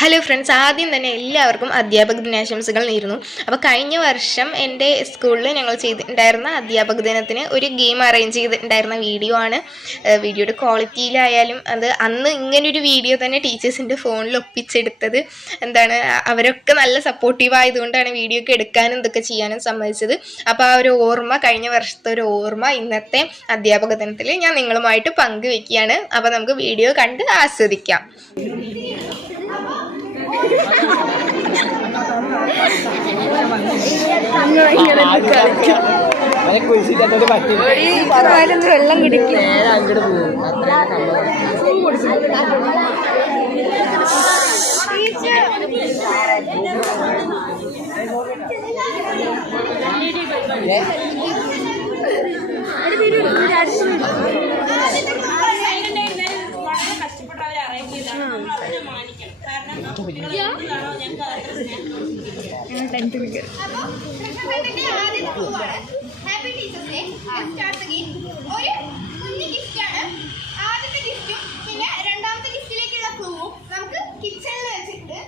Hello friends, ആദ്യം തന്നെ എല്ലാവർക്കും അധ്യാപക ദിനാശംസകൾ നേരുന്നു. അപ്പോൾ കഴിഞ്ഞ വർഷം എൻ്റെ സ്കൂളിൽ ഞങ്ങൾ ചെയ്തിട്ടുണ്ടായിരുന്ന അധ്യാപക ദിനത്തിന് ഒരു ഗെയിം അറേഞ്ച് ചെയ്തിട്ടുണ്ടായിരുന്ന വീഡിയോ ആണ്. വീഡിയോയുടെ ക്വാളിറ്റിയിലായാലും അത് അന്ന് ഇങ്ങനൊരു വീഡിയോ തന്നെ ടീച്ചേഴ്സിൻ്റെ ഫോണിൽ ഒപ്പിച്ചെടുത്തത് അവരൊക്കെ നല്ല സപ്പോർട്ടീവ് ആയതുകൊണ്ടാണ് വീഡിയോ ഒക്കെ എടുക്കാനും ഇതൊക്കെ ചെയ്യാനും സമ്മതിച്ചത്. അപ്പോൾ ആ ഒരു ഓർമ്മ, കഴിഞ്ഞ വർഷത്തെ ഒരു ഓർമ്മ ഇന്നത്തെ അധ്യാപക ദിനത്തിൽ ഞാൻ നിങ്ങളുമായിട്ട് പങ്കുവെക്കുകയാണ്. അപ്പോൾ നമുക്ക് വീഡിയോ കണ്ട് ആസ്വദിക്കാം. വെള്ളം കുടിക്കും. അങ്ങോട്ട് പോകും. Happy teachers day. ഒരു കുഞ്ഞു ഗിഫ്റ്റാണ്. ആദ്യത്തെ ഗിഫ്റ്റും പിന്നെ രണ്ടാമത്തെ ഗിഫ്റ്റിലേക്കുള്ള ക്ലൂവും നമുക്ക് കിച്ചണിൽ വെച്ചിട്ട്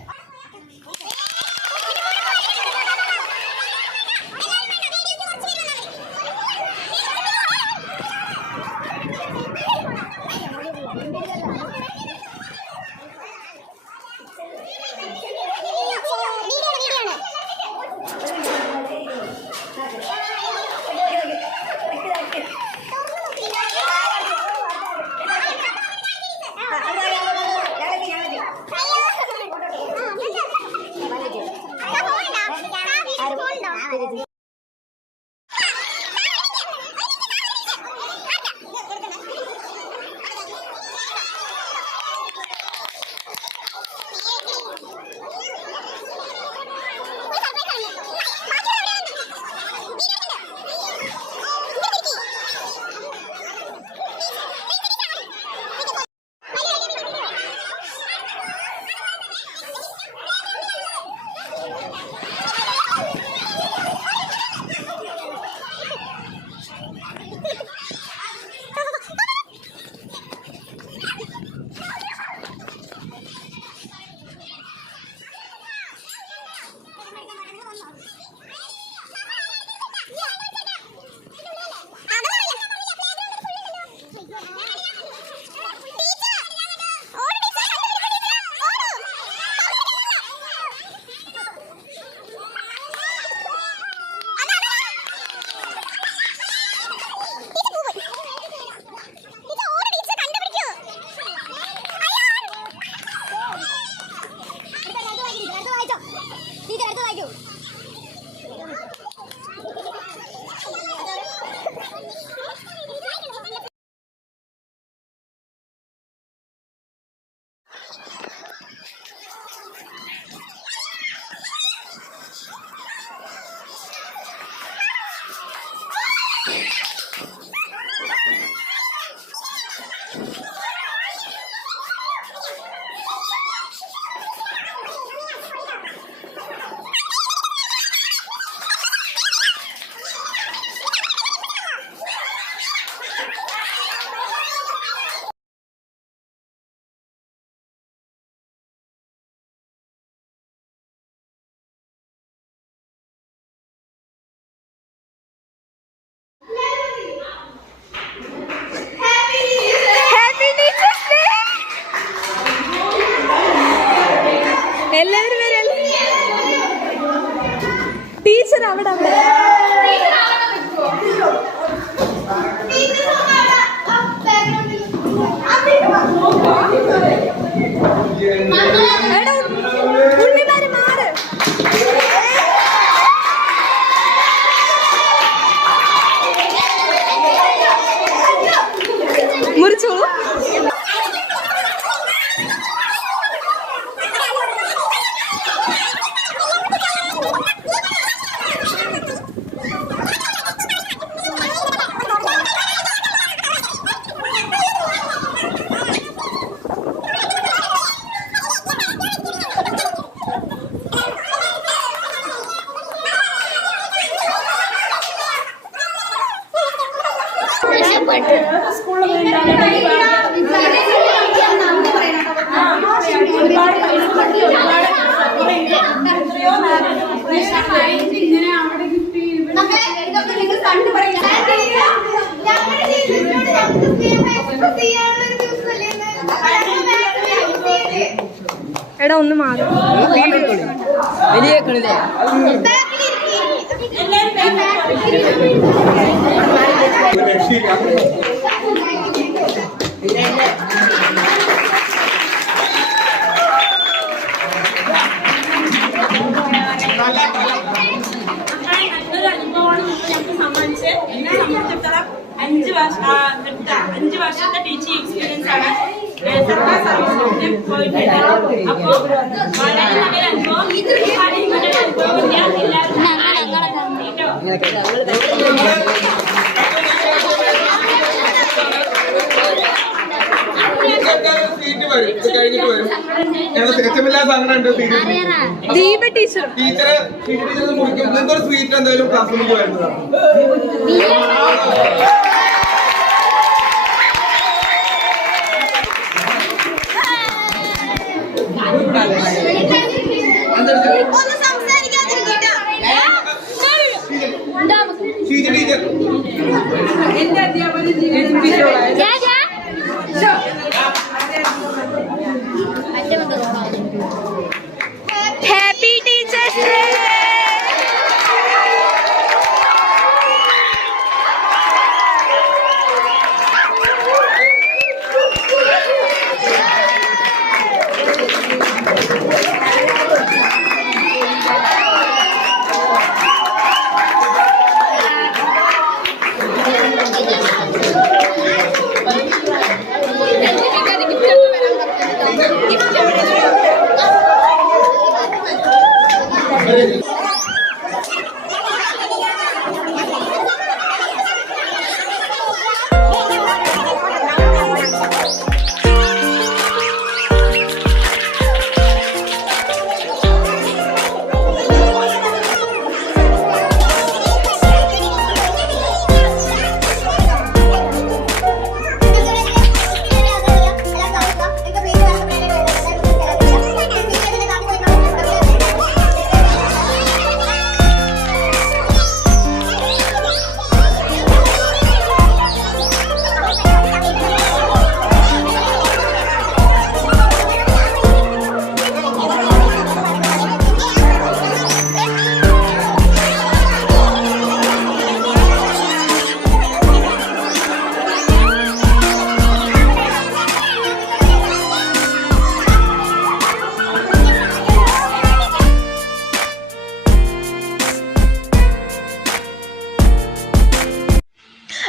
എല്ലാവരും വരും. ടീച്ചർ അവിടെ ഉണ്ണിമാര് മാറ്. മുറിച്ചോളൂ. എടാ ഒന്ന് മാറും സംബന്ധിച്ചിടത്തോളം 5 വർഷത്തെ ടീച്ചിങ് എക്സ്പീരിയൻസ് ആണ് സർക്കാർ സർവീസിൽ പോയിട്ടുണ്ട്. അപ്പോൾ വളരെ നല്ലൊരു അനുഭവം. നല്ലൊരു അനുഭവം ദീപ ടീച്ചർ എന്തൊരു സ്വീറ്റ് എന്തായാലും ക്ലാസ് റൂമിൽ വരുന്നതാണ്. എന്റെ അധ്യാപകൻ ജീവിതം ഹാപ്പി ടീച്ചേഴ്സ് ഡേ.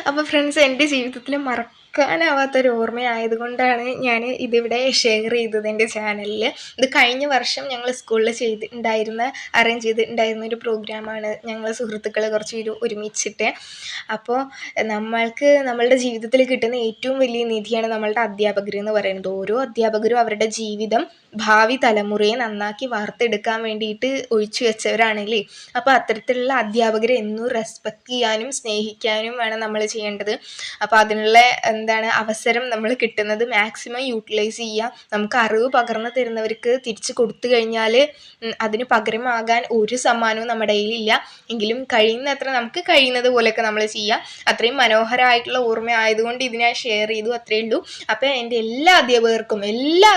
അപ്പോൾ ഫ്രണ്ട്സ്, എൻ്റെ ജീവിതത്തിൽ മറക്കാനാവാത്തൊരു ഓർമ്മയായതുകൊണ്ടാണ് ഞാൻ ഇതിവിടെ ഷെയർ ചെയ്തത് എൻ്റെ ചാനലിൽ. ഇത് കഴിഞ്ഞ വർഷം ഞങ്ങൾ സ്കൂളിൽ അറേഞ്ച് ചെയ്തിട്ടുണ്ടായിരുന്ന ഒരു പ്രോഗ്രാമാണ്. ഞങ്ങൾ സുഹൃത്തുക്കൾ കുറച്ച് പേര് ഒരുമിച്ചിട്ട്. അപ്പോൾ നമ്മളുടെ ജീവിതത്തിൽ കിട്ടുന്ന ഏറ്റവും വലിയ നിധിയാണ് നമ്മളുടെ അധ്യാപകർ എന്ന് പറയുന്നത്. ഓരോ അധ്യാപകരും അവരുടെ ജീവിതം ഭാവി തലമുറയെ നന്നാക്കി വാർത്തെടുക്കാൻ വേണ്ടിയിട്ട് ഒഴിച്ചു വെച്ചവരാണല്ലേ. അപ്പോൾ അത്തരത്തിലുള്ള അധ്യാപകരെ എന്നും റെസ്പെക്റ്റ് ചെയ്യാനും സ്നേഹിക്കാനും വേണം നമ്മൾ ചെയ്യേണ്ടത്. അപ്പോൾ അതിനുള്ള അവസരം നമ്മൾ കിട്ടുന്നത് മാക്സിമം യൂട്ടിലൈസ് ചെയ്യുക. നമുക്ക് അറിവ് പകർന്നു തരുന്നവർക്ക് തിരിച്ചു കൊടുത്തു കഴിഞ്ഞാൽ അതിന് പകരമാകാൻ ഒരു സമ്മാനവും നമ്മുടെ കയ്യിലില്ല. എങ്കിലും കഴിയുന്നത്ര നമുക്ക് കഴിയുന്നത് പോലെയൊക്കെ നമ്മൾ ചെയ്യുക. അത്രയും മനോഹരമായിട്ടുള്ള ഓർമ്മ ആയതുകൊണ്ട് ഇതിനെ ഷെയർ ചെയ്തു, അത്രയേ ഉള്ളൂ. അപ്പോൾ എൻ്റെ എല്ലാ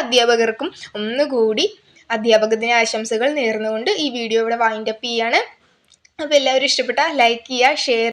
അധ്യാപകർക്കും ഒന്നുകൂടി അധ്യാപക ദിന ആശംസകൾ നേർന്നുകൊണ്ട് ഈ വീഡിയോ ഇവിടെ വൈൻഡപ്പ് ചെയ്യാണ്. അപ്പോൾ എല്ലാവരും ഇഷ്ടപ്പെട്ടാൽ ലൈക്ക് ചെയ്യുക, ഷെയർ